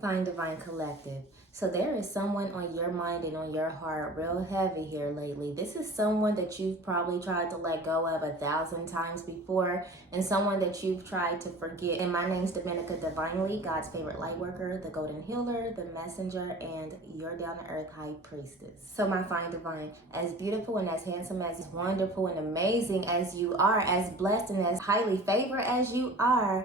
Find Divine Collective. So there is someone on your mind and on your heart real heavy here lately. This is someone that you've probably tried to let go of 1,000 times before, and someone that you've tried to forget. And my name's Dominica Divinely, God's favorite light worker, the golden healer, the messenger, and your down-to-earth high priestess. So my Find Divine, as beautiful and as handsome, as wonderful and amazing as you are, as blessed and as highly favored as you are,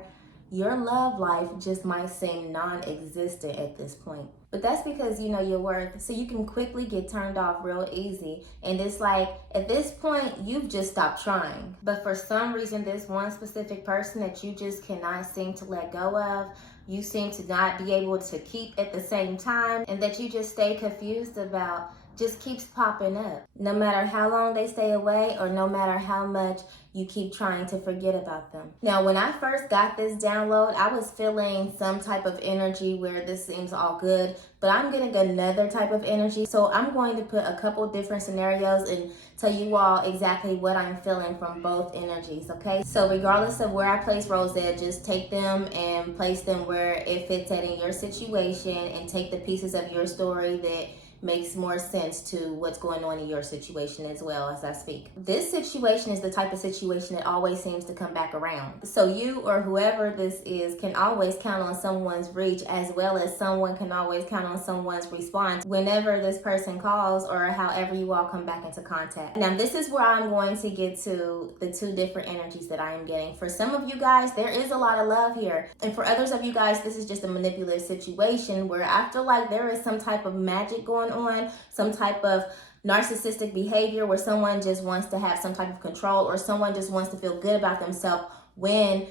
your love life just might seem non-existent at this point. But that's because you know your worth, so you can quickly get turned off real easy. And it's like, at this point, you've just stopped trying. But for some reason, this one specific person that you just cannot seem to let go of, you seem to not be able to keep at the same time, and that you just stay confused about, just keeps popping up. No matter how long they stay away, or no matter how much you keep trying to forget about them. Now, when I first got this download, I was feeling some type of energy where this seems all good, but I'm getting another type of energy. So I'm going to put a couple different scenarios and tell you all exactly what I'm feeling from both energies, okay? So regardless of where I place Rosette, just take them and place them where it fits at in your situation, and take the pieces of your story that makes more sense to what's going on in your situation as well as I speak. This situation is the type of situation that always seems to come back around. So you or whoever this is can always count on someone's reach, as well as someone can always count on someone's response whenever this person calls, or however you all come back into contact. Now, this is where I'm going to get to the two different energies that I am getting. For some of you guys, there is a lot of love here. And for others of you guys, this is just a manipulative situation where I feel like there is some type of magic going on, some type of narcissistic behavior where someone just wants to have some type of control, or someone just wants to feel good about themselves when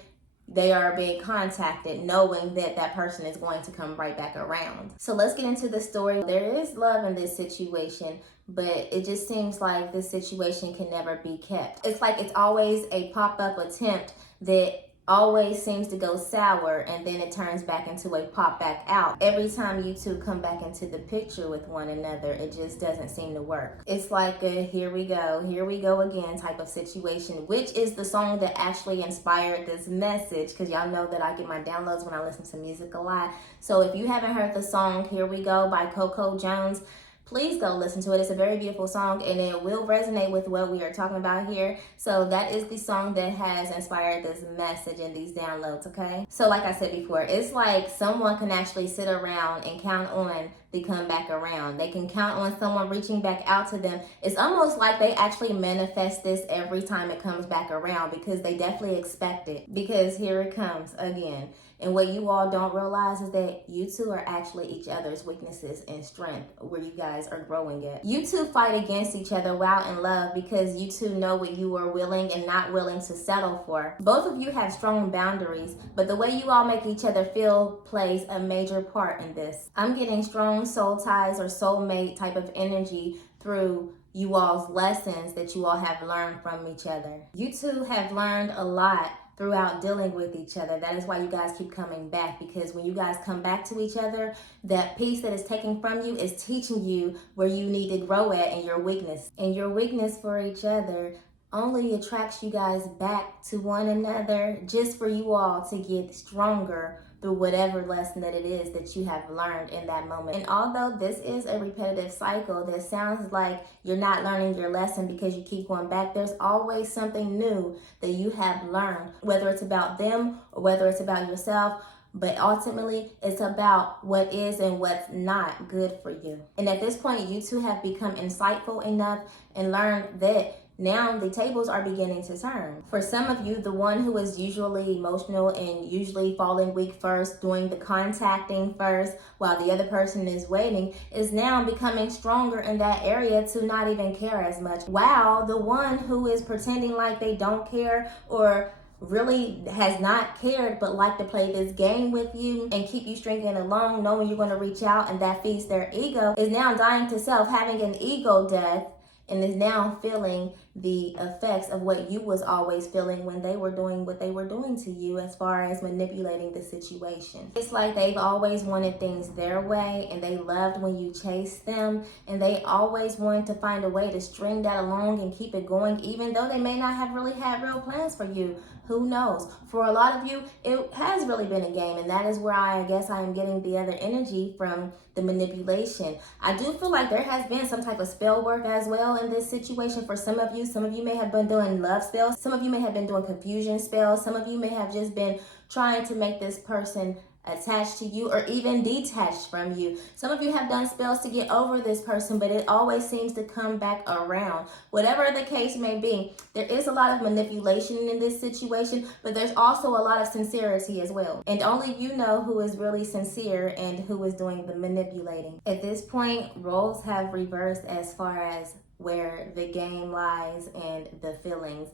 they are being contacted, knowing that that person is going to come right back around. So let's get into the story. There is love in this situation, but it just seems like this situation can never be kept. It's like it's always a pop-up attempt that always seems to go sour, and then it turns back into a pop back out. Every time you two come back into the picture with one another, it just doesn't seem to work. It's like a here we go again type of situation, which is the song that actually inspired this message, because y'all know that I get my downloads when I listen to music a lot. So if you haven't heard the song Here We Go by Coco Jones, please go listen to it. It's a very beautiful song, and it will resonate with what we are talking about here. So that is the song that has inspired this message and these downloads, okay? So like I said before, it's like someone can actually sit around and count on the come back around. They can count on someone reaching back out to them. It's almost like they actually manifest this every time it comes back around, because they definitely expect it, because here it comes again. And what you all don't realize is that you two are actually each other's weaknesses and strength, where you guys are growing at. You two fight against each other while in love, because you two know what you are willing and not willing to settle for. Both of you have strong boundaries, but the way you all make each other feel plays a major part in this. I'm getting strong soul ties or soulmate type of energy through you all's lessons that you all have learned from each other. You two have learned a lot throughout dealing with each other. That is why you guys keep coming back, because when you guys come back to each other, that piece that is taken from you is teaching you where you need to grow at and your weakness. And your weakness for each other only attracts you guys back to one another, just for you all to get stronger through whatever lesson that it is that you have learned in that moment. And although this is a repetitive cycle that sounds like you're not learning your lesson because you keep going back, there's always something new that you have learned, whether it's about them or whether it's about yourself. But ultimately, it's about what is and what's not good for you. And at this point, you two have become insightful enough and learned that now the tables are beginning to turn. For some of you, the one who is usually emotional and usually falling weak first, doing the contacting first, while the other person is waiting, is now becoming stronger in that area to not even care as much. While the one who is pretending like they don't care, or really has not cared but like to play this game with you and keep you stringing along, knowing you're going to reach out and that feeds their ego, is now dying to self, having an ego death, and is now feeling the effects of what you was always feeling when they were doing what they were doing to you, as far as manipulating the situation. It's like they've always wanted things their way, and they loved when you chased them, and they always wanted to find a way to string that along and keep it going, even though they may not have really had real plans for you. Who knows? For a lot of you, it has really been a game, and that is where I guess I am getting the other energy from the manipulation. I do feel like there has been some type of spell work as well in this situation for some of you. Some of you may have been doing love spells. Some of you may have been doing confusion spells. Some of you may have just been trying to make this person attached to you or even detached from you. Some of you have done spells to get over this person, but it always seems to come back around. Whatever the case may be, there is a lot of manipulation in this situation, but there's also a lot of sincerity as well. And only you know who is really sincere and who is doing the manipulating. At this point, roles have reversed as far as where the game lies and the feelings,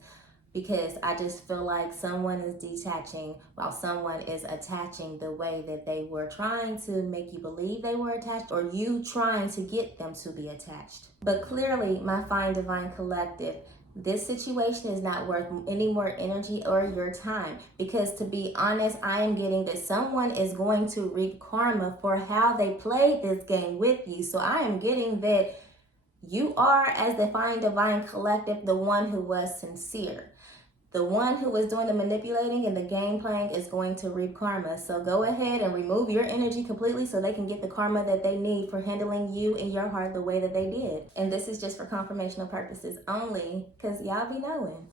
because I just feel like someone is detaching while someone is attaching the way that they were trying to make you believe they were attached, or you trying to get them to be attached. But clearly, my fine divine collective, this situation is not worth any more energy or your time, because to be honest, I am getting that someone is going to reap karma for how they played this game with you. So I am getting that you are, as the fine divine collective, the one who was sincere. The one who is doing the manipulating and the game playing is going to reap karma. So go ahead and remove your energy completely so they can get the karma that they need for handling you in your heart the way that they did. And this is just for confirmational purposes only, because y'all be knowing.